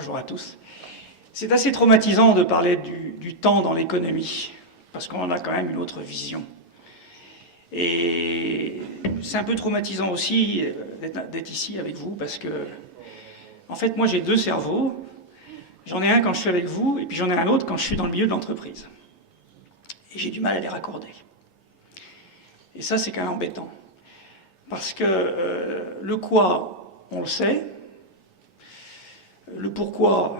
Bonjour à tous. C'est assez traumatisant de parler du temps dans l'économie, parce qu'on en a quand même une autre vision. Et c'est un peu traumatisant aussi d'être ici avec vous, parce que, en fait, moi j'ai deux cerveaux. J'en ai un quand je suis avec vous, et puis j'en ai un autre quand je suis dans le milieu de l'entreprise. Et j'ai du mal à les raccorder. Et ça, c'est quand même embêtant. Parce que le quoi, on le sait. Le pourquoi,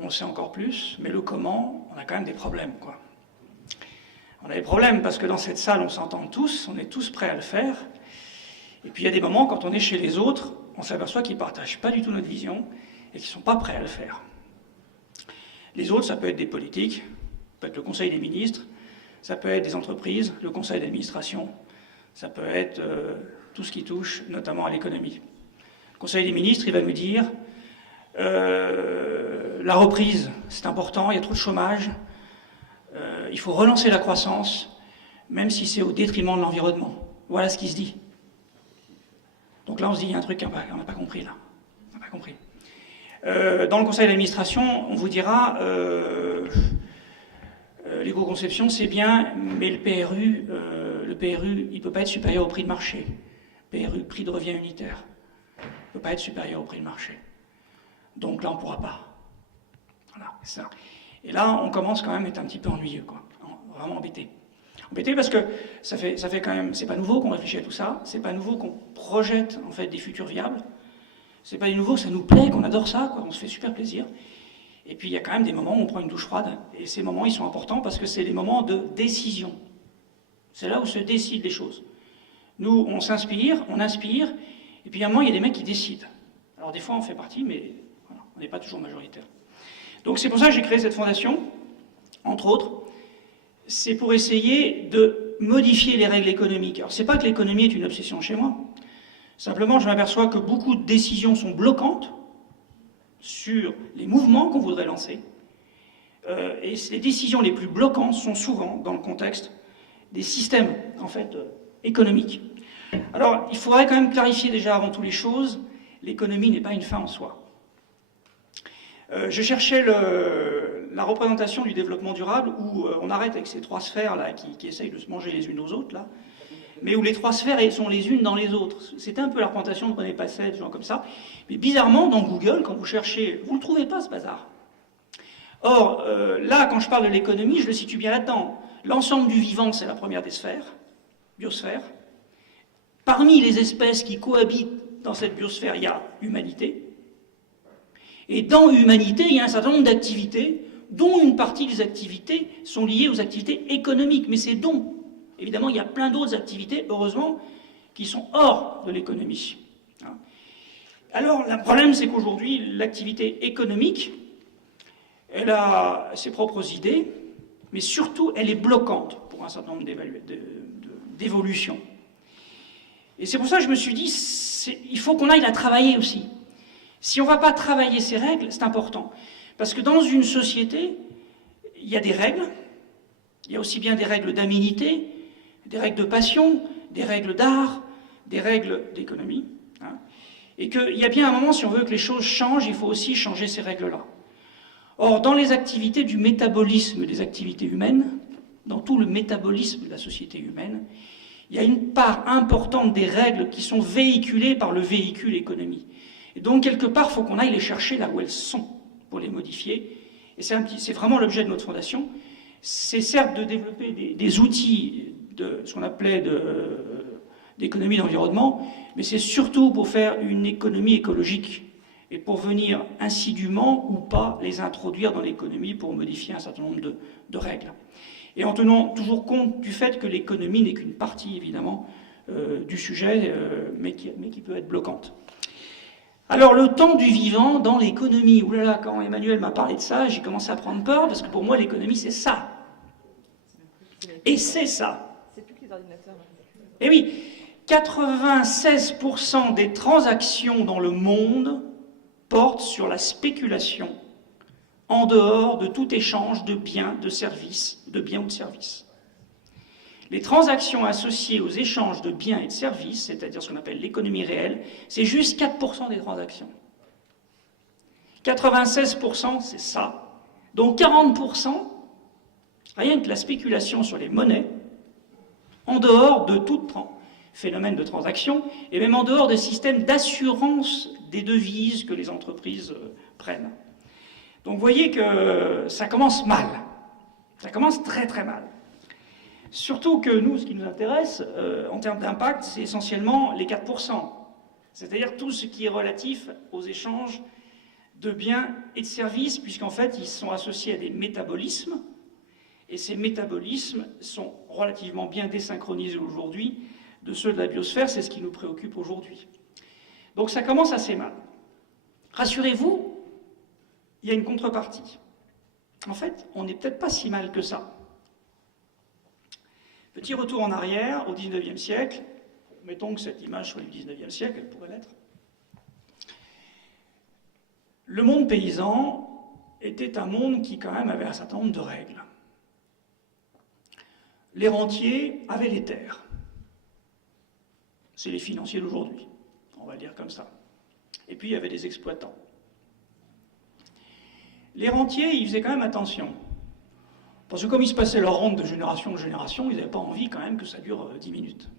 on le sait encore plus. Mais le comment, on a quand même des problèmes, quoi. On a des problèmes parce que dans cette salle, on s'entend tous, on est tous prêts à le faire. Et puis il y a des moments, quand on est chez les autres, on s'aperçoit qu'ils ne partagent pas du tout notre vision et qu'ils ne sont pas prêts à le faire. Les autres, ça peut être des politiques, ça peut être le Conseil des ministres, ça peut être des entreprises, le Conseil d'administration, ça peut être tout ce qui touche notamment à l'économie. Le Conseil des ministres, il va me dire la reprise, c'est important, il y a trop de chômage, il faut relancer la croissance, même si c'est au détriment de l'environnement. Voilà ce qui se dit. Donc là, on se dit, il y a un truc qu'on n'a pas compris, là. On n'a pas compris. Dans le conseil d'administration, on vous dira l'éco-conception, c'est bien, mais le PRU, il ne peut pas être supérieur au prix de marché. PRU, prix de revient unitaire, il ne peut pas être supérieur au prix de marché. Donc là, on ne pourra pas. Voilà, c'est ça. Et là, on commence quand même à être un petit peu ennuyeux, quoi. Vraiment embêté. Embêté parce que ça fait quand même... C'est pas nouveau qu'on réfléchit à tout ça, c'est pas nouveau qu'on projette, en fait, des futurs viables. C'est pas nouveau, ça nous plaît, qu'on adore ça, quoi. On se fait super plaisir. Et puis, il y a quand même des moments où on prend une douche froide. Et ces moments, ils sont importants parce que c'est des moments de décision. C'est là où se décident les choses. Nous, on s'inspire, on inspire, et puis à un moment, il y a des mecs qui décident. Alors des fois, on fait partie, mais voilà, on n'est pas toujours majoritaire. Donc c'est pour ça que j'ai créé cette fondation, entre autres. C'est pour essayer de modifier les règles économiques. Alors c'est pas que l'économie est une obsession chez moi. Simplement, je m'aperçois que beaucoup de décisions sont bloquantes sur les mouvements qu'on voudrait lancer. Et les décisions les plus bloquantes sont souvent dans le contexte des systèmes, en fait, économiques. Alors, il faudrait quand même clarifier déjà avant toutes les choses, l'économie n'est pas une fin en soi. Je cherchais la représentation du développement durable où on arrête avec ces trois sphères là qui essayent de se manger les unes aux autres, là, mais où les trois sphères sont les unes dans les autres. C'était un peu la représentation de René Passet, genre comme ça. Mais bizarrement, dans Google, quand vous cherchez, vous ne le trouvez pas, ce bazar. Or, là, quand je parle de l'économie, je le situe bien là-dedans. L'ensemble du vivant, c'est la première des sphères, biosphère. Parmi les espèces qui cohabitent dans cette biosphère, il y a humanité. Et dans humanité, il y a un certain nombre d'activités, dont une partie des activités sont liées aux activités économiques. Mais c'est dont. Évidemment, il y a plein d'autres activités, heureusement, qui sont hors de l'économie. Alors, le problème, c'est qu'aujourd'hui, l'activité économique, elle a ses propres idées, mais surtout, elle est bloquante pour un certain nombre d'évolutions. Et c'est pour ça que je me suis dit, il faut qu'on aille la travailler aussi. Si on ne va pas travailler ces règles, c'est important. Parce que dans une société, il y a des règles, il y a aussi bien des règles d'aménité, des règles de passion, des règles d'art, des règles d'économie. Hein, et qu'il y a bien un moment, si on veut que les choses changent, il faut aussi changer ces règles-là. Or, dans les activités du métabolisme des activités humaines, dans tout le métabolisme de la société humaine, il y a une part importante des règles qui sont véhiculées par le véhicule économie. Et donc, quelque part, il faut qu'on aille les chercher là où elles sont pour les modifier. Et c'est vraiment l'objet de notre fondation. C'est certes de développer des outils de ce qu'on appelait d'économie d'environnement, mais c'est surtout pour faire une économie écologique et pour venir insidieusement ou pas les introduire dans l'économie pour modifier un certain nombre de règles. Et en tenant toujours compte du fait que l'économie n'est qu'une partie, évidemment, du sujet, mais qui peut être bloquante. Alors, le temps du vivant dans l'économie. Ouh là là, quand Emmanuel m'a parlé de ça, j'ai commencé à prendre peur, parce que pour moi, l'économie, c'est ça. Et c'est ça. C'est plus que les ordinateurs. Et oui, 96% des transactions dans le monde portent sur la spéculation, en dehors de tout échange de biens, de services, de biens ou de services. Les transactions associées aux échanges de biens et de services, c'est-à-dire ce qu'on appelle l'économie réelle, c'est juste 4% des transactions. 96%, c'est ça. Donc 40%, rien que la spéculation sur les monnaies, en dehors de tout phénomène de transaction, et même en dehors des systèmes d'assurance des devises que les entreprises prennent. Donc vous voyez que ça commence mal. Ça commence très très mal. Surtout que nous, ce qui nous intéresse, en termes d'impact, c'est essentiellement les 4%. C'est-à-dire tout ce qui est relatif aux échanges de biens et de services, puisqu'en fait, ils sont associés à des métabolismes, et ces métabolismes sont relativement bien désynchronisés aujourd'hui de ceux de la biosphère, c'est ce qui nous préoccupe aujourd'hui. Donc ça commence assez mal. Rassurez-vous, il y a une contrepartie. En fait, on n'est peut-être pas si mal que ça. Petit retour en arrière, au XIXe siècle, mettons que cette image soit du XIXe siècle, elle pourrait l'être. Le monde paysan était un monde qui quand même avait un certain nombre de règles. Les rentiers avaient les terres. C'est les financiers d'aujourd'hui, on va le dire comme ça. Et puis il y avait des exploitants. Les rentiers, ils faisaient quand même attention. Parce que comme ils se passaient leur rente de génération en génération, ils n'avaient pas envie quand même que ça dure 10 minutes.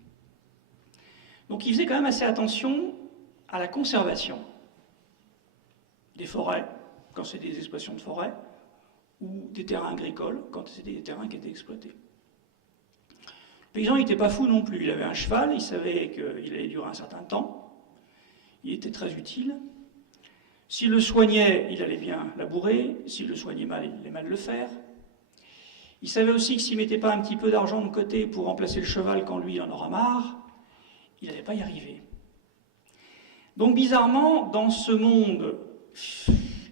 Donc ils faisaient quand même assez attention à la conservation des forêts, quand c'était des exploitations de forêt, ou des terrains agricoles, quand c'était des terrains qui étaient exploités. Le paysan, il n'était pas fou non plus. Il avait un cheval, il savait qu'il allait durer un certain temps. Il était très utile. S'il le soignait, il allait bien labourer. S'il le soignait mal, il allait mal le faire. Il savait aussi que s'il ne mettait pas un petit peu d'argent de côté pour remplacer le cheval quand lui en aura marre, il n'allait pas y arriver. Donc bizarrement, dans ce monde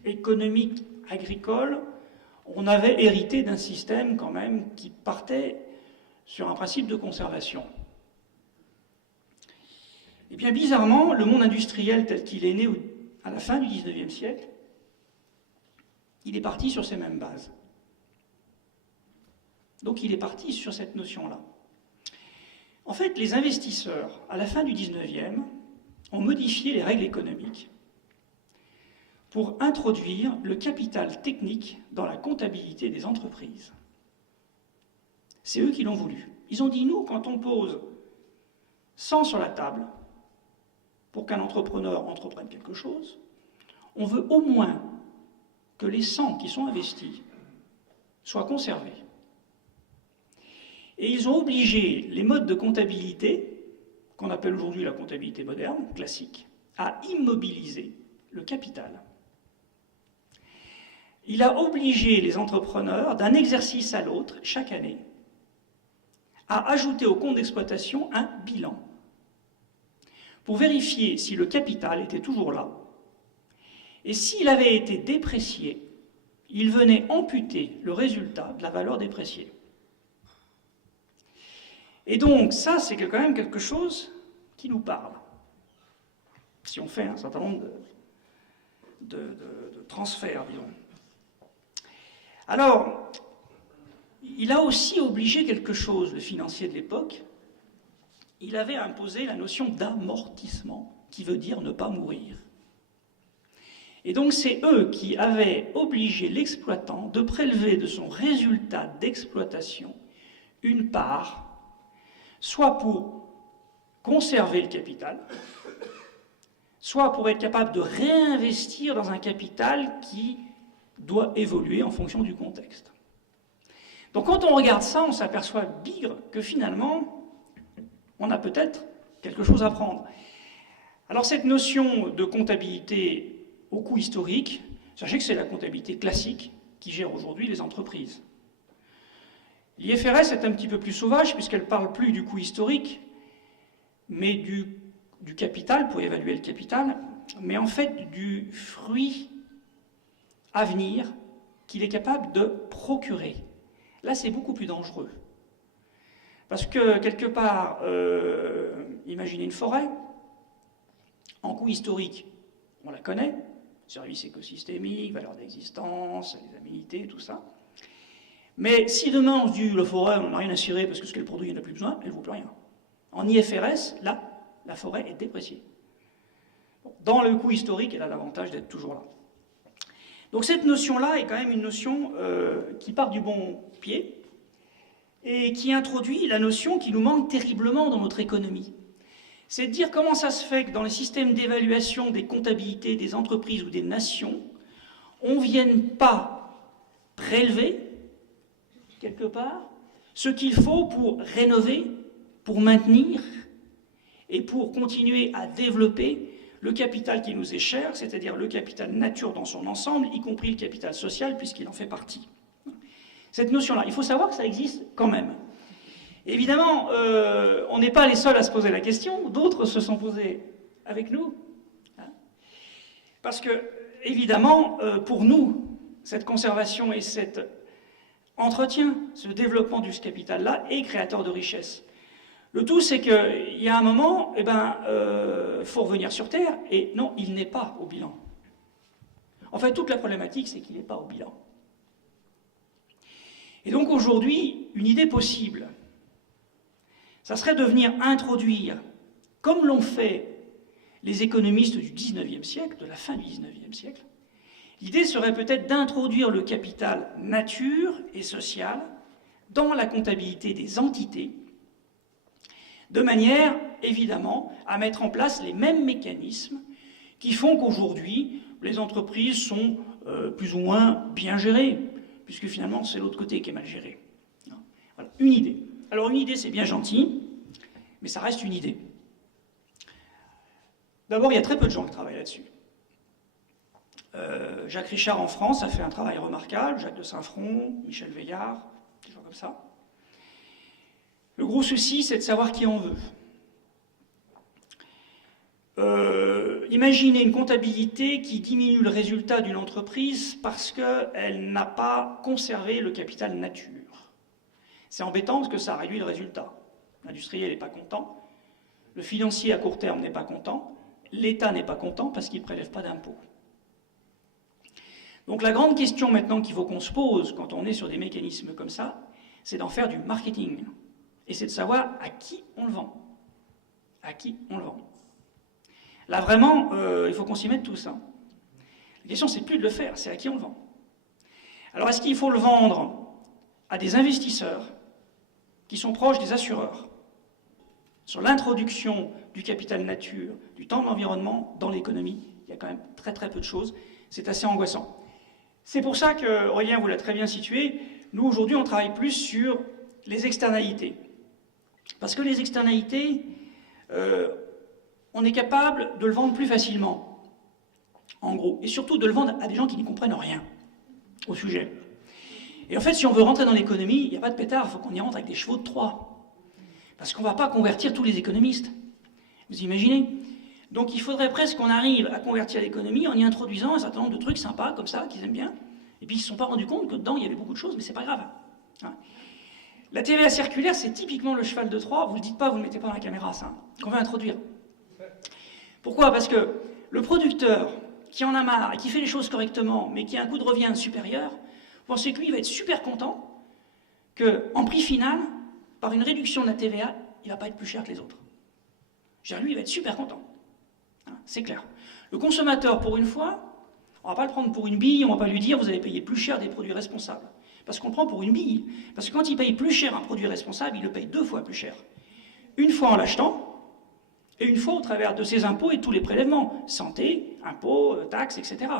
économique agricole, on avait hérité d'un système quand même qui partait sur un principe de conservation. Et bien bizarrement, le monde industriel tel qu'il est né à la fin du XIXe siècle, il est parti sur ces mêmes bases. Donc il est parti sur cette notion-là. En fait, les investisseurs, à la fin du XIXe, ont modifié les règles économiques pour introduire le capital technique dans la comptabilité des entreprises. C'est eux qui l'ont voulu. Ils ont dit, nous, quand on pose 100 sur la table pour qu'un entrepreneur entreprenne quelque chose, on veut au moins que les 100 qui sont investis soient conservés. Et ils ont obligé les modes de comptabilité, qu'on appelle aujourd'hui la comptabilité moderne, classique, à immobiliser le capital. Il a obligé les entrepreneurs, d'un exercice à l'autre, chaque année, à ajouter au compte d'exploitation un bilan pour vérifier si le capital était toujours là. Et s'il avait été déprécié, il venait amputer le résultat de la valeur dépréciée. Et donc ça, c'est quand même quelque chose qui nous parle. Si on fait un certain nombre de transferts, disons. Alors, il a aussi obligé quelque chose, le financier de l'époque. Il avait imposé la notion d'amortissement, qui veut dire ne pas mourir. Et donc c'est eux qui avaient obligé l'exploitant de prélever de son résultat d'exploitation une part, soit pour conserver le capital, soit pour être capable de réinvestir dans un capital qui doit évoluer en fonction du contexte. Donc quand on regarde ça, on s'aperçoit bigre que finalement, on a peut-être quelque chose à prendre. Alors cette notion de comptabilité au coût historique, sachez que c'est la comptabilité classique qui gère aujourd'hui les entreprises. L'IFRS est un petit peu plus sauvage puisqu'elle ne parle plus du coût historique, mais du capital, pour évaluer le capital, mais en fait du fruit à venir qu'il est capable de procurer. Là, c'est beaucoup plus dangereux. Parce que, quelque part, imaginez une forêt, en coût historique, on la connaît, services écosystémiques, valeur d'existence, les aménités, tout ça. Mais si demain on se dit la forêt, on n'a rien à cirer parce que ce qu'elle produit, il n'y en a plus besoin, elle ne vaut plus rien. En IFRS, là, la forêt est dépréciée. Dans le coût historique, elle a l'avantage d'être toujours là. Donc cette notion-là est quand même une notion qui part du bon pied et qui introduit la notion qui nous manque terriblement dans notre économie. C'est de dire comment ça se fait que dans les systèmes d'évaluation des comptabilités des entreprises ou des nations, on ne vienne pas prélever, quelque part, ce qu'il faut pour rénover, pour maintenir et pour continuer à développer le capital qui nous est cher, c'est-à-dire le capital nature dans son ensemble, y compris le capital social, puisqu'il en fait partie. Cette notion-là, il faut savoir que ça existe quand même. Évidemment, on n'est pas les seuls à se poser la question, d'autres se sont posés avec nous. Parce que, évidemment, pour nous, cette conservation et cet entretien, ce développement de ce capital-là est créateur de richesse. Le tout, c'est qu'il y a un moment, faut revenir sur Terre, et non, il n'est pas au bilan. En fait, toute la problématique, c'est qu'il n'est pas au bilan. Et donc aujourd'hui, une idée possible, ça serait de venir introduire, comme l'ont fait les économistes du XIXe siècle, de la fin du XIXe siècle, l'idée serait peut-être d'introduire le capital nature et social dans la comptabilité des entités, de manière, évidemment, à mettre en place les mêmes mécanismes qui font qu'aujourd'hui, les entreprises sont plus ou moins bien gérées, puisque finalement, c'est l'autre côté qui est mal géré. Voilà, une idée. Alors, une idée, c'est bien gentil, mais ça reste une idée. D'abord, il y a très peu de gens qui travaillent là-dessus. Jacques Richard, en France, a fait un travail remarquable, Jacques de Saint-Front, Michel Veillard, des gens comme ça. Le gros souci, c'est de savoir qui en veut. Imaginez une comptabilité qui diminue le résultat d'une entreprise parce qu'elle n'a pas conservé le capital nature. C'est embêtant parce que ça réduit le résultat. L'industriel n'est pas content, le financier à court terme n'est pas content, l'État n'est pas content parce qu'il ne prélève pas d'impôts. Donc la grande question maintenant qu'il faut qu'on se pose quand on est sur des mécanismes comme ça, c'est d'en faire du marketing. Et c'est de savoir à qui on le vend. À qui on le vend. Là, vraiment, il faut qu'on s'y mette tous. Hein. La question, c'est plus de le faire, c'est à qui on le vend. Alors, est-ce qu'il faut le vendre à des investisseurs qui sont proches des assureurs sur l'introduction du capital nature, du temps de l'environnement dans l'économie? Il y a quand même très très peu de choses. C'est assez angoissant. C'est pour ça que, Aurélien vous l'a très bien situé, nous, aujourd'hui, on travaille plus sur les externalités. Parce que les externalités, on est capable de le vendre plus facilement, en gros. Et surtout de le vendre à des gens qui n'y comprennent rien au sujet. Et en fait, si on veut rentrer dans l'économie, il n'y a pas de pétard, il faut qu'on y rentre avec des chevaux de Troie. Parce qu'on ne va pas convertir tous les économistes. Vous imaginez? Donc il faudrait presque qu'on arrive à convertir l'économie en y introduisant un certain nombre de trucs sympas, comme ça, qu'ils aiment bien. Et puis ils ne se sont pas rendus compte que dedans, il y avait beaucoup de choses, mais c'est pas grave. Hein. La TVA circulaire, c'est typiquement le cheval de Troie. Vous ne le dites pas, vous ne le mettez pas dans la caméra, ça, qu'on veut introduire. Pourquoi? Parce que le producteur qui en a marre et qui fait les choses correctement, mais qui a un coût de revient supérieur, vous pensez que lui, il va être super content qu'en prix final, par une réduction de la TVA, il ne va pas être plus cher que les autres. Lui, il va être super content. Hein, c'est clair. Le consommateur, pour une fois, on ne va pas le prendre pour une bille, on ne va pas lui dire vous allez payer plus cher des produits responsables. Parce qu'on le prend pour une bille. Parce que quand il paye plus cher un produit responsable, il le paye 2 fois plus cher. Une fois en l'achetant, et une fois au travers de ses impôts et tous les prélèvements. Santé, impôts, taxes, etc.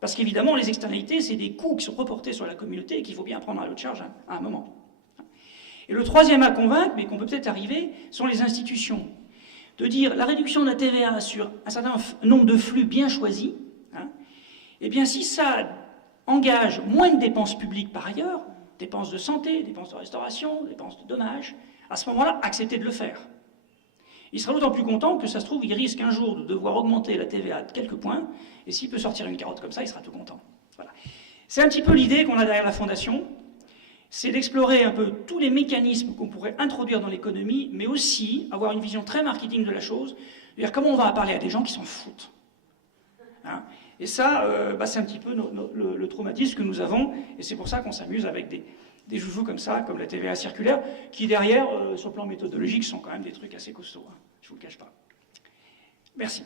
Parce qu'évidemment, les externalités, c'est des coûts qui sont reportés sur la communauté et qu'il faut bien prendre à l'autre charge à un moment. Et le troisième à convaincre, mais qu'on peut peut-être arriver, sont les institutions. De dire la réduction de la TVA sur un certain nombre de flux bien choisis, hein, eh bien si ça engage moins de dépenses publiques par ailleurs, dépenses de santé, dépenses de restauration, dépenses de dommages, à ce moment-là, acceptez de le faire. Il sera d'autant plus content que ça se trouve, il risque un jour de devoir augmenter la TVA de quelques points, et s'il peut sortir une carotte comme ça, il sera tout content. Voilà. C'est un petit peu l'idée qu'on a derrière la Fondation, c'est d'explorer un peu tous les mécanismes qu'on pourrait introduire dans l'économie, mais aussi avoir une vision très marketing de la chose, c'est-à-dire comment on va parler à des gens qui s'en foutent. Hein? Et ça, c'est un petit peu le traumatisme que nous avons, et c'est pour ça qu'on s'amuse avec des joujoux comme ça, comme la TVA circulaire, qui derrière, sur le plan méthodologique, sont quand même des trucs assez costauds. Hein. Je ne vous le cache pas. Merci.